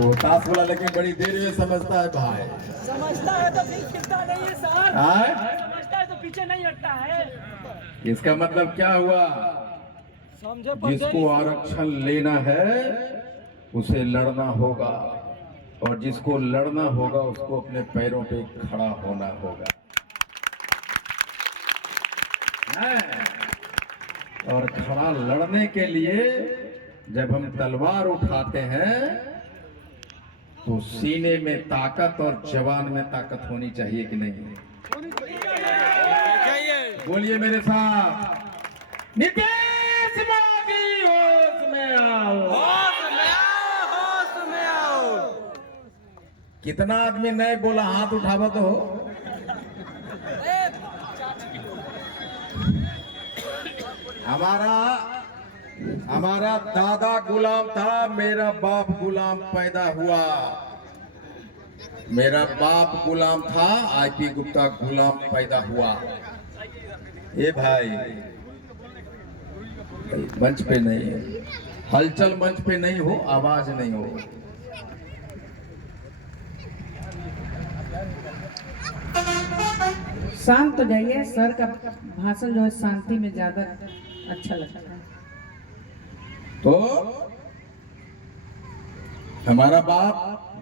वो ताश वाला लेकिन बड़ी देर में समझता है भाई। समझता है तो फिर फिरता नहीं है सर। समझता है तो पीछे नहीं हटता है। इसका मतलब क्या हुआ? समझे? जिसको आरक्षण लेना है उसे लड़ना होगा, और जिसको लड़ना होगा उसको अपने पैरों पे खड़ा होना होगा। और खड़ा लड़ने के लिए जब हम तलवार उठाते हैं तो सीने में ताकत और जवान में ताकत होनी चाहिए कि नहीं? बोलिए मेरे साथ, नीतीश मोदी होश में आओ, होश में आओ, होश में आओ। कितना आदमी नहीं बोला? हाथ उठावा तो हो। हमारा दादा गुलाम था, मेरा बाप गुलाम पैदा हुआ। मेरा बाप गुलाम था, आईपी गुप्ता गुलाम पैदा हुआ। ये भाई मंच पे नहीं है, हलचल मंच पे नहीं हो, आवाज नहीं हो। शांत हो जाइए। सर का भाषण जो है शांति में ज्यादा अच्छा लगता है। तो हमारा बाप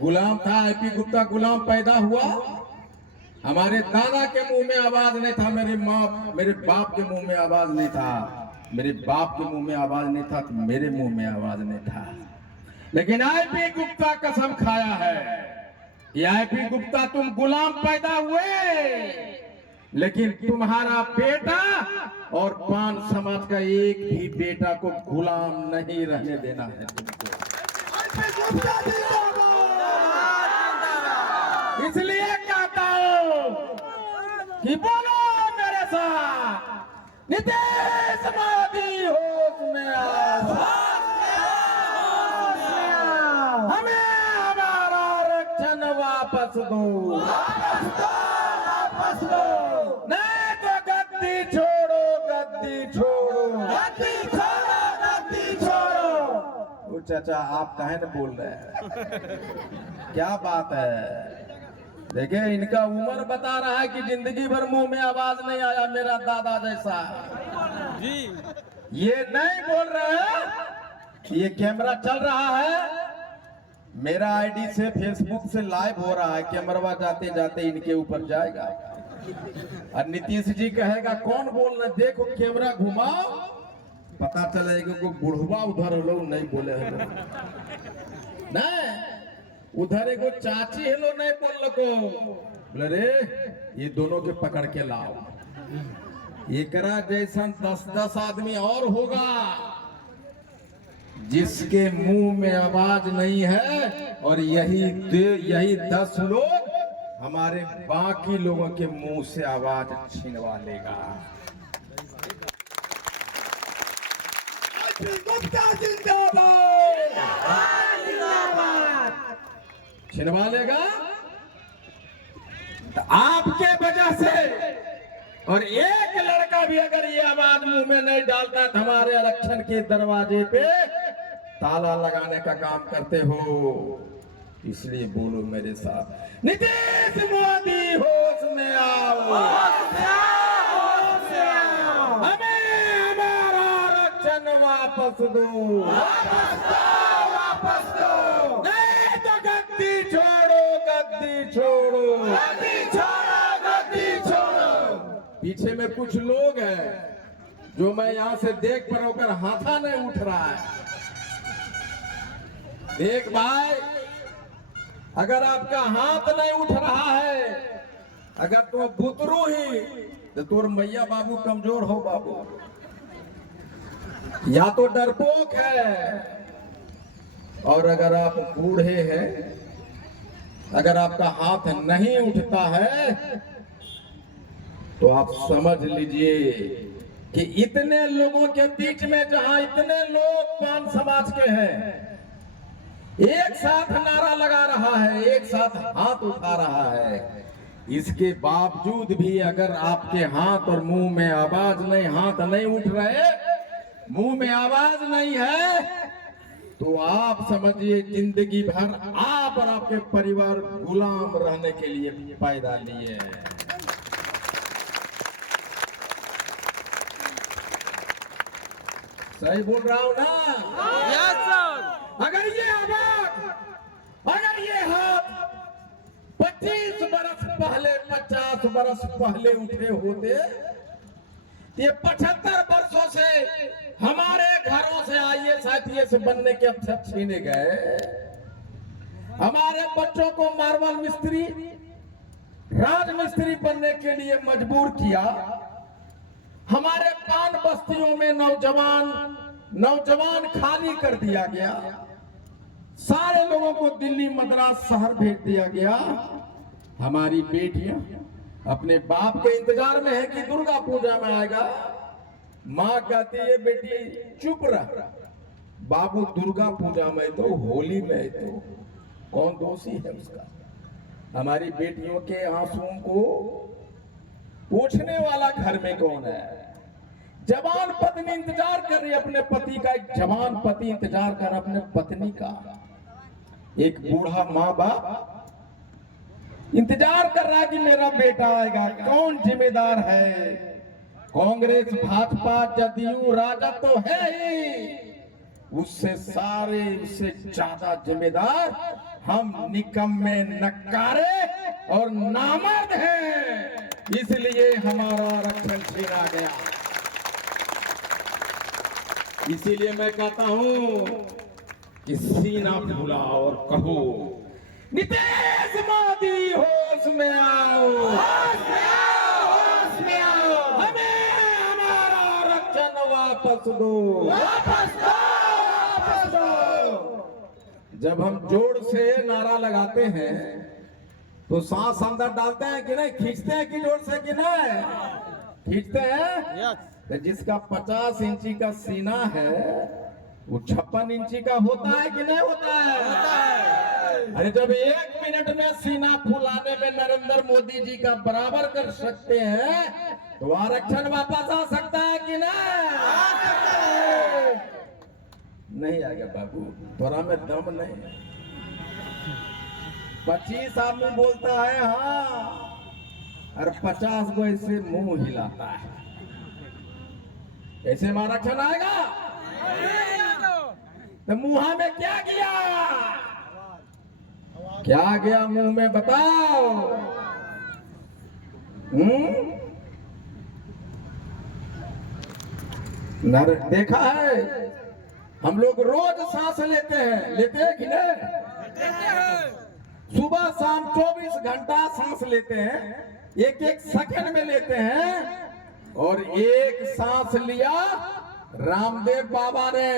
गुलाम था, आईपी गुप्ता गुलाम पैदा हुआ। हमारे दादा के मुंह में आवाज नहीं था, मेरे बाप के मुंह में आवाज नहीं था, मेरे बाप के मुंह में आवाज नहीं था तो मेरे मुंह में आवाज नहीं था। लेकिन आईपी गुप्ता कसम खाया है कि आईपी गुप्ता तुम गुलाम पैदा हुए, लेकिन तुम्हारा बेटा और पान समाज का एक भी बेटा को गुलाम नहीं रहने देना है तुमको। इसलिए कहता हूं कि बोलो मेरे साथ, नीतीश मोदी होश में आओ, हमें हमारा आरक्षण वापस दो, वापस दो, नहीं तो गद्दी छोड़ो, गद्दी छोड़ो, गद्दी छोड़ो, गद्दी छोड़ो। वो चाचा आप काहे न बोल रहे हैं? क्या बात है? देखिए इनका उम्र बता रहा है कि जिंदगी भर मुंह में आवाज नहीं आया मेरा दादा जैसा जी। ये नहीं बोल रहे हैं, ये कैमरा चल रहा है, मेरा आईडी से फेसबुक से लाइव हो रहा है, कैमरा जाते जाते इनके ऊपर जाएगा और नीतीश जी कहेगा कौन बोल रहे, देखो कैमरा घुमाओ, पता चलेगा को बुढ़वा उधर लोग नहीं बोले हैं नहीं, उधर एगो चाची हेलो नहीं बोल को बोले रे ये दोनों के पकड़ के लाओ। एकरा जैसा 10-10 आदमी और होगा जिसके मुंह में आवाज नहीं है, और यही 10 लोग हमारे बाकी लोगों के मुंह से आवाज छीनवा लेगा। छिनवा लेगा तो आपके वजह से, और एक लड़का भी अगर ये आवाज मुंह में नहीं डालता तो हमारे आरक्षण के दरवाजे पे ताला लगाने का काम करते हो। इसलिए बोलो मेरे साथ, नीतीश मोदी होश में आओ, हमें हमारा आरक्षण वापस दो, वापस दो, नहीं तो गद्दी छोड़ो, गद्दी छोड़ो, गद्दी छोड़ो, गद्दी छोड़ो। पीछे में कुछ लोग हैं जो मैं यहां से देख पर होकर हाथा नहीं उठ रहा है। देख भाई, अगर आपका हाथ नहीं उठ रहा है, अगर तुम बुतरू ही तो तुम मैया बाबू कमजोर हो बाबू, या तो डरपोक है, और अगर आप बूढ़े हैं, अगर आपका हाथ नहीं उठता है तो आप समझ लीजिए कि इतने लोगों के बीच में जहां इतने लोग पान समाज के हैं, एक साथ नारा लगा रहा है, एक साथ हाथ उठा रहा है, इसके बावजूद भी अगर आपके हाथ और मुंह में आवाज नहीं, हाथ नहीं उठ रहे, मुंह में आवाज नहीं है, तो आप समझिए जिंदगी भर आप और आपके परिवार गुलाम रहने के लिए पैदा लिए हैं। सही बोल रहा हूं ना? Yes sir. अगर ये आवाज, अगर ये हाथ 25 बरस पहले, 50 बरस पहले उठे होते, ये 75 वर्षों से हमारे घरों से IAS IPS बनने के अवसर छीने गए। हमारे बच्चों को मार्बल मिस्त्री, राज मिस्त्री बनने के लिए मजबूर किया। हमारे पान बस्तियों में नौजवान खाली कर दिया गया। सारे लोगों को दिल्ली मद्रास शहर भेज दिया गया। हमारी बेटियां अपने बाप के इंतजार में है कि दुर्गा पूजा में आएगा। माँ कहती है बेटी चुप रह, बाबू दुर्गा पूजा में तो, होली में तो कौन दोषी है उसका। हमारी बेटियों के आंसुओं को पूछने वाला घर में कौन है। जवान पत्नी इंतजार कर रही है अपने पति का, एक जवान पति इंतजार कर अपने पत्नी का, एक बूढ़ा माँ बाप इंतजार कर रहा है कि मेरा बेटा आएगा। कौन जिम्मेदार है? कांग्रेस, भाजपा, जदयू, राजद तो है ही, उससे ज्यादा जिम्मेदार हम निकम्मे, नक्कारे और नामर्द हैं। इसलिए हमारा आरक्षण छीना गया। इसीलिए मैं कहता हूं कि सीना फुलाओ और कहो, नीतीश मोदी होश में आओ, होश में आओ, होश में आओ, हमें हमारा आरक्षण वापस दो, वापस दो, वापस दो। जब हम जोर से नारा लगाते हैं तो सांस अंदर डालते हैं कि नहीं, खींचते हैं कि जोर से कि नहीं खींचते हैं। तो जिसका 50 इंची का सीना है वो 56 इंची का होता है कि नहीं होता है? अरे जब 1 मिनट में सीना फुलाने में नरेंद्र मोदी जी का बराबर कर सकते हैं तो आरक्षण वापस आ सकता है कि नहीं? नहीं आएगा बाबू, तोरा में दम नहीं है। 25 आदमी बोलता है हाँ, और 50 को ऐसे मुंह हिलाता है। ऐसे में आरक्षण आएगा? तो मुंह में क्या गया? क्या गया मुंह में बताओ? नर देखा है, हम लोग रोज सांस लेते हैं कि नहीं? सुबह शाम 24 घंटा सांस लेते हैं, एक एक सेकंड में लेते हैं। और एक सांस लिया रामदेव बाबा ने,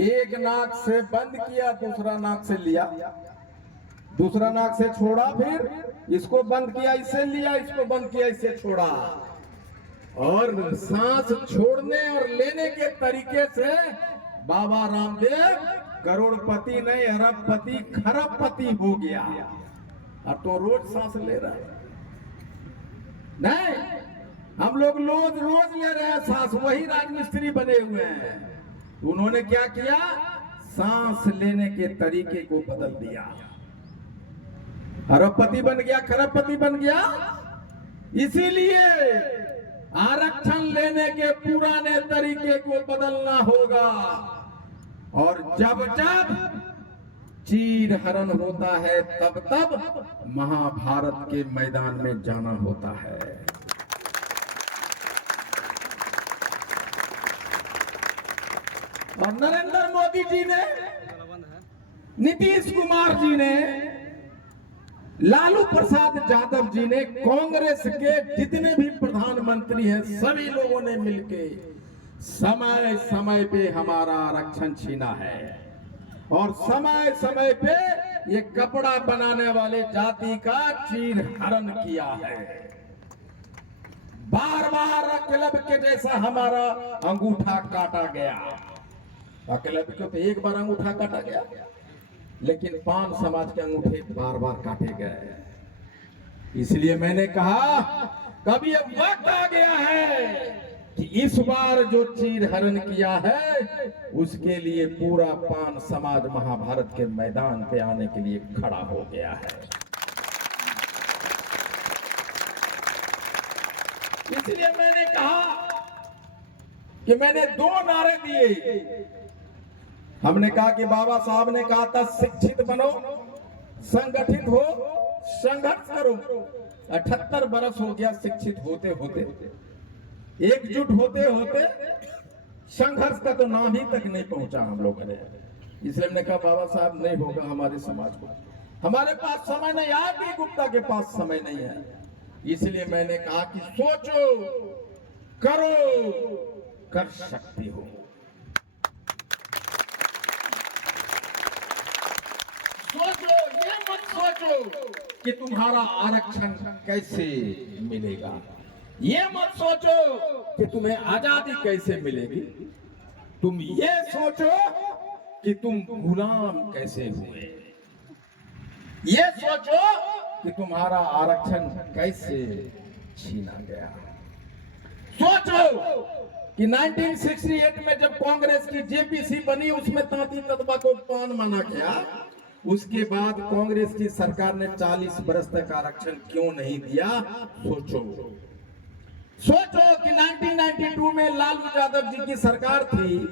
एक नाक से बंद किया, दूसरा नाक से लिया, दूसरा नाक से छोड़ा, फिर इसको बंद किया, इससे लिया, इसको बंद किया, इससे छोड़ा। और सांस छोड़ने और लेने के तरीके से बाबा रामदेव करोड़पति नहीं, अरबपति, खरबपति हो गया। अब तो रोज सांस ले रहा है नहीं, हम लोग रोज ले रहे हैं सांस। वही राजमिस्त्री बने हुए हैं। उन्होंने क्या किया? सांस लेने के तरीके को बदल दिया। अरबपति बन गया, खरबपति बन गया। इसीलिए आरक्षण लेने के पुराने तरीके को बदलना होगा। और जब जब चीर हरण होता है तब तब महाभारत के मैदान में जाना होता है। और नरेंद्र मोदी जी ने, नीतीश कुमार जी ने, लालू प्रसाद यादव जी ने, कांग्रेस के जितने भी प्रधानमंत्री हैं सभी लोगों ने मिलके समय समय पे हमारा आरक्षण छीना है। और समय समय पे ये कपड़ा बनाने वाले जाति का चीर हरण किया है। बार बार अकलब के जैसा हमारा अंगूठा काटा गया। अकलब को तो एक बार अंगूठा काटा गया, लेकिन पान समाज के अंगूठे बार बार काटे गए। इसलिए मैंने कहा कभी अब वक्त आ गया है कि इस बार जो चीर हरण किया है उसके लिए पूरा पान समाज महाभारत के मैदान पे आने के लिए खड़ा हो गया है। इसलिए मैंने कहा कि मैंने 2 नारे दिए। हमने कहा कि बाबा साहब ने कहा था शिक्षित बनो, संगठित हो, संघर्ष करो। 78 बरस हो गया शिक्षित होते होते, एकजुट होते होते संघर्ष का तो नाम ही तक नहीं पहुंचा हम लोग ने। इसलिए हमने कहा बाबा साहब नहीं होगा हमारे समाज को, हमारे पास समय नहीं, आरपी गुप्ता के पास समय नहीं है। इसलिए मैंने कहा कि सोचो, करो, कर सकती हो। सोचो, ये मत सोचो कि तुम्हारा आरक्षण कैसे मिलेगा, ये मत सोचो कि तुम्हें आजादी कैसे मिलेगी, तुम ये सोचो कि तुम गुलाम कैसे हुए, ये सोचो कि तुम्हारा आरक्षण कैसे छीना गया। सोचो कि 1968 में जब कांग्रेस की जेपीसी बनी, उसमें तांती तत्वा को पान माना गया। उसके बाद कांग्रेस की सरकार ने 40 बरस तक आरक्षण क्यों नहीं दिया? सोचो। सोचो कि 1992 में लालू यादव जी की सरकार थी,